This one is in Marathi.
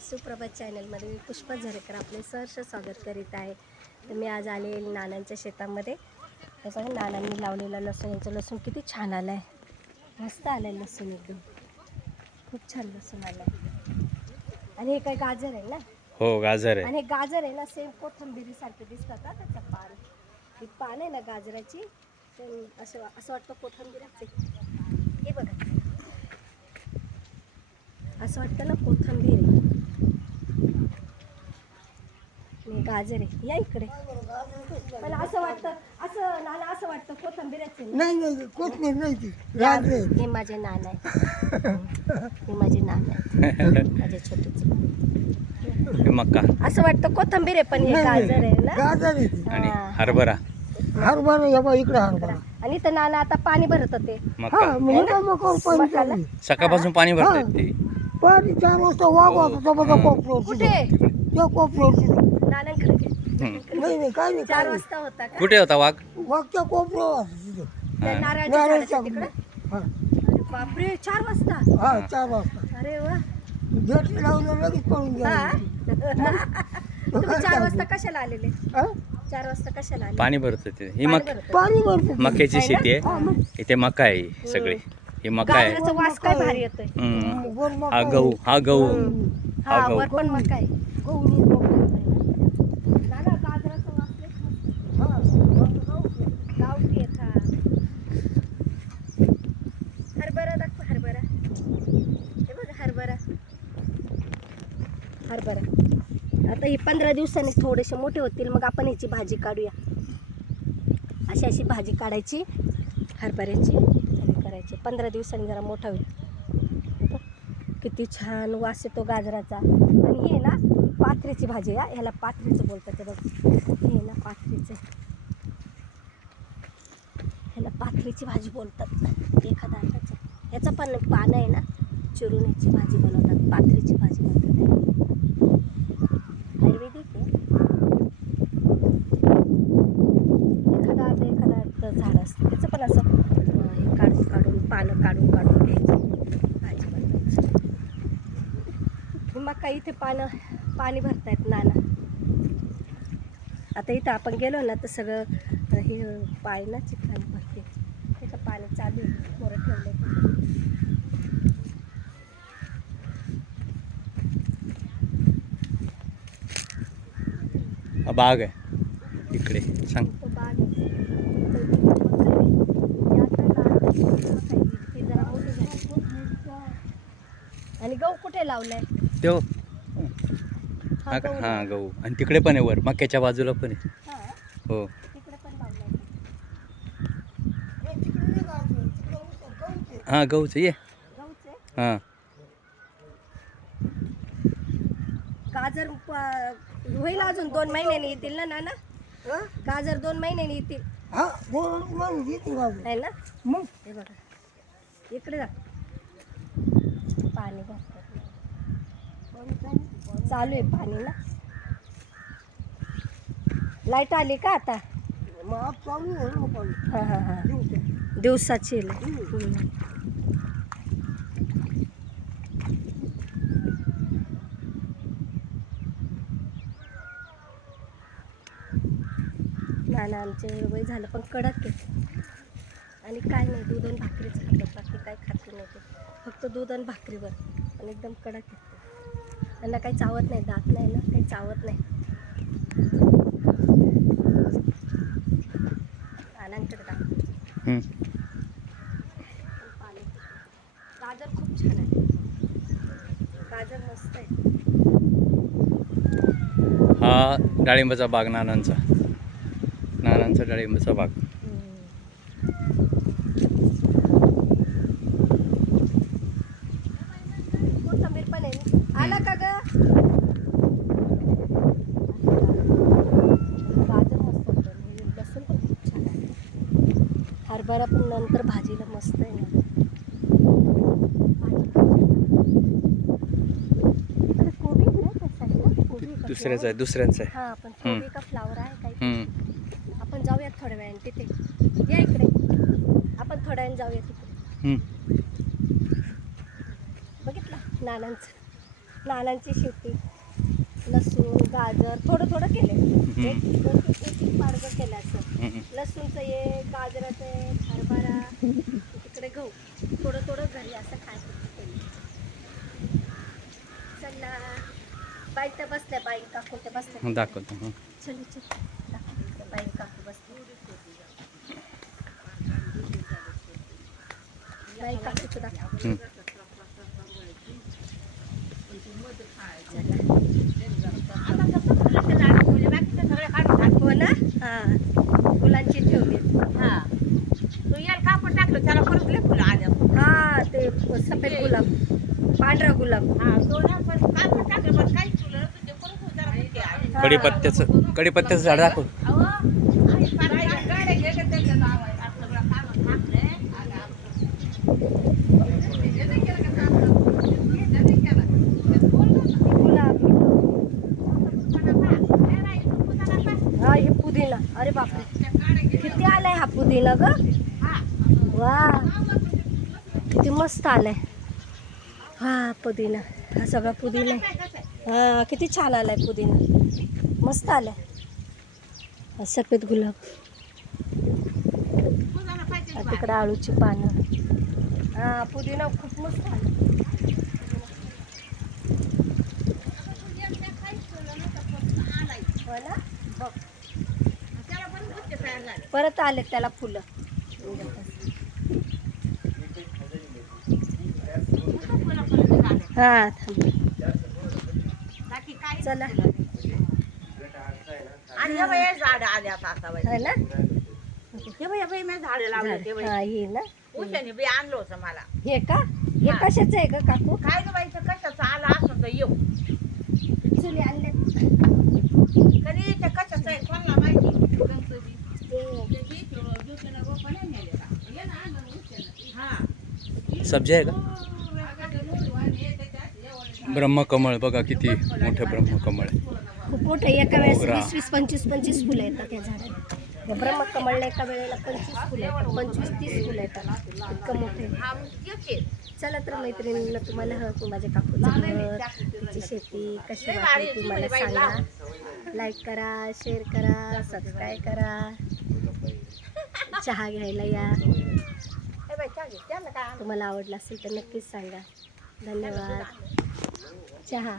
सुप्रभात चॅनलमध्ये मी पुष्पा झरेकर आपले सहर्ष स्वागत करीत आहे. तर मी आज आले नानांच्या शेतामध्ये. तर बघा नानांनी लावलेला लसूण यांचं लसूण किती छान आलं आहे मस्त आलं आहे लसूण एकदम. खूप छान लसूण आलं आहे आणि हे काय गाजर आहे ना? हो गाजर आहे. आणि हे गाजर आहे ना सेम कोथंबिरीसारखे दिसतात त्याचं पान. ही पान आहे ना गाजराची असं असं वाटतं कोथंबीरच आहे. हे बघा. असं वाटतं ना कोथंबीर आहे गाजर आहे या इकडे मला असं वाटतं असं नाना असं वाटतं ना. नाही नाही कोथमीर नाही ती गाजर आहे. हे माझे नाना आहेत हे माझे नाना आहेत माझे छोटेचे हे मक्का असं वाटतं कोथंबीर आहे पण हे नाही, गाजर आहे नाही. ना गाजर आहे ती आणि हा. हरभरा हरभरा या बा इकडे हरभरा आणि तर नाना आता पाणी भरत होते हा पाणी मकाला? चालू. सकाळपासून पाणी भरतायत हा. ते पाणी चार वाजता वाघ हो. होता तो बघा हा. कोपऱ्यावर कुठे. त्या कोपऱ्यावर तिथं. नानांकडे. नाही नाही काय नाही काय चार नाही वाजता होता का? कुठे होता वाघ? वाघ त्या कोपऱ्यावर होता तिथं. त्या हा. नारळाच्या नारळाच्या झाडाच्या तिकडं? हा. अरे बापरे चार वाजता? हा चार वाजता. अरे वा. भेट लावलं लगेच पळून हा. गेला तुम्ही चार वाजता कशाला आलेले? हा? चार वाजता कशाला आले? पाणी भरत होते ही पाणी मक भरतं. मक्याची? शेती हा, आहे. इथे मका आहे सगळी. ही मका आहे गाजराचा वास काय भारी येतोय हम्म. मग हा काय? गहू हा गहू हा हा गहू. वर पण मका आहे गहू नी गहू. नाना गाजराचा वास लयच मस्त. हा, मग गहू. गावठी आहेत हा हरभरा दाखव हरभरा हे बघ हरभरा हरभरा आता ही पंधरा दिवसांनी थोडेसे मोठे होतील मग आपण याची भाजी काढूया अशी अशी भाजी काढायची हरभऱ्याची करायचे. पंधरा दिवसांनी जरा मोठा होईल. किती छान वास येतो गाजराचा. आणि हे ना पाथरीची भाजी आहे ह्याला पाथरीचं बोलतात ते बघ. हे ना पाथरीचं ह्याला पाथरीची भाजी बोलतात. एखादा ह्याचं पण पानं आहे ना चिरून ह्याची भाजी बनवतात. पाथरीची भाजी बनवतात त्याला. आयुर्वेदिक आहे एखादा अर्ध एखादा अर्ध झाड असतं त्याचं पण असं अं, हे काढून काढून काढून काढून घ्यायची. भाजी मग काही इथे पानं पाणी भरतायत नाना. आता इथं आपण गेलो ना तर सगळं हे पाय ना चिखलाने भरते. त्याचं पाणी चालू आहे. मोरं ठेवलं बाग आहे. इकडे सांग तो बाग आहे. चौकीचा मका आहे. हे आता लहान मका आहे. ती जरा मोठी झाली. आणि गहू कुठे लावलाय? तो? हा हा का गहू हा गहू. आणि तिकडे पण आहे वर मक्याच्या बाजूला पण आहे. हा, हो. तिकडे पण लावलाय. हे गहूच. हा ये. गहूच? आहे हा. गाजर प- होईल अजून दोन महिन्याने येतील ना नाना? हा? गाजर दोन महिन्याने येतील. हा दोन माणूस येते गाजर. आहे ना? मग? हे बघा. इकडे जा. पाणी भरतात चालू आहे पाणी ना? लाइट आली का आता? मग हां हां हां. दिवसाची नाना ना ना आमचे वय झालं पण कडक आहे. आणि काय नाही दूध आणि भाकरीच खातात बाकी काय खात नाही फक्त दूध आणि भाकरीवर. आणि एकदम कडक त्यांना काही चावत नाही दात नाही ना काही चावत नाही. पाणी. गाजर खूप छान आहे. गाजर मस्त आहे. हा डाळिंबाचा बाग नानांचा. नानांचा डाळिंबाचा बाग कोथंबीर पण आहे आला का ग गाजर मस्त होतं आणि लसूण पण खूप छान आहे हरभरा पण नंतर भाजीला मस्त आहे ना दुसऱ्याचा आहे? दुसऱ्यांचा आहे हा पण. कोबी का फ्लावर आहे काही. आपण जाऊयात थोड्या वेळाने तिथे या इकडे आपण थोड्या वेळाने जाऊया तिकडे हम्म. बघितलं नानांचं नानांची शेती लसूण गाजर थोडं थोडं केले. एक एक- केलं असं. लसूणचं एक गाजराचं एक हरभरा. तिकडे गहू. थोडं थोडं घरी असं खायचं चला. बाई तर बसल्या बाई काकू त्या बसल्या दाखवतो. चल चल. दाखव बाई काकू बसल्या बाई काकूचं दाखव. ठेवली. हा. ते सफेद गुलाब पांढरा गुलाब. कढीपत्त्याचं कढीपत्त्याचं झाड दाखव हा हे पुदिना अरे बापरे. किती आलाय हा पुदिना ग? वा. किती मस्त आलाय. हा पुदिना. हा सगळा पुदिना हा किती छान आलाय पुदिना. मस्त आलाय. सफेद गुलाब. तिकडं तिकडे आळूची पानं. हा पुदिना खूप मस्त आला हो ना? बघ. परत आले त्याला फुलं. हा थांब. चला. हे झाड आले आता हा ना? हे उशाने बी आणलं होतं मला. हे का? हे. कशाचं आहे ग काकू? काय ग बाई ते कशाचं? आलं असं येऊ. चुली आणले कधी ते कशाचं आहे कोणाला माहिती हा सब्जी आहे का? ब्रह्मकमळ बघा किती मोठं ब्रह्मकमळ खूप मोठं. एका वेळेस. वीस वीस पंचवीस पंचवीस फुलं येतात या झाडाला. ब्रह्मकमळला एका वेळेला पंचवीस फुलं येतात. पंचवीस तीस फुलं येतात. इतकं मोठे हा. चला तर मैत्रिणींना तुम्हाला हवं माझ्या काकूचं घर तिची शेती कशी वाटली ती मला सांगा. लाईक करा शेअर करा सबस्क्राईब करा. चहा घ्यायला या. तुम्हाला आवडला असेल तर नक्कीच सांगा. धन्यवाद. चहा.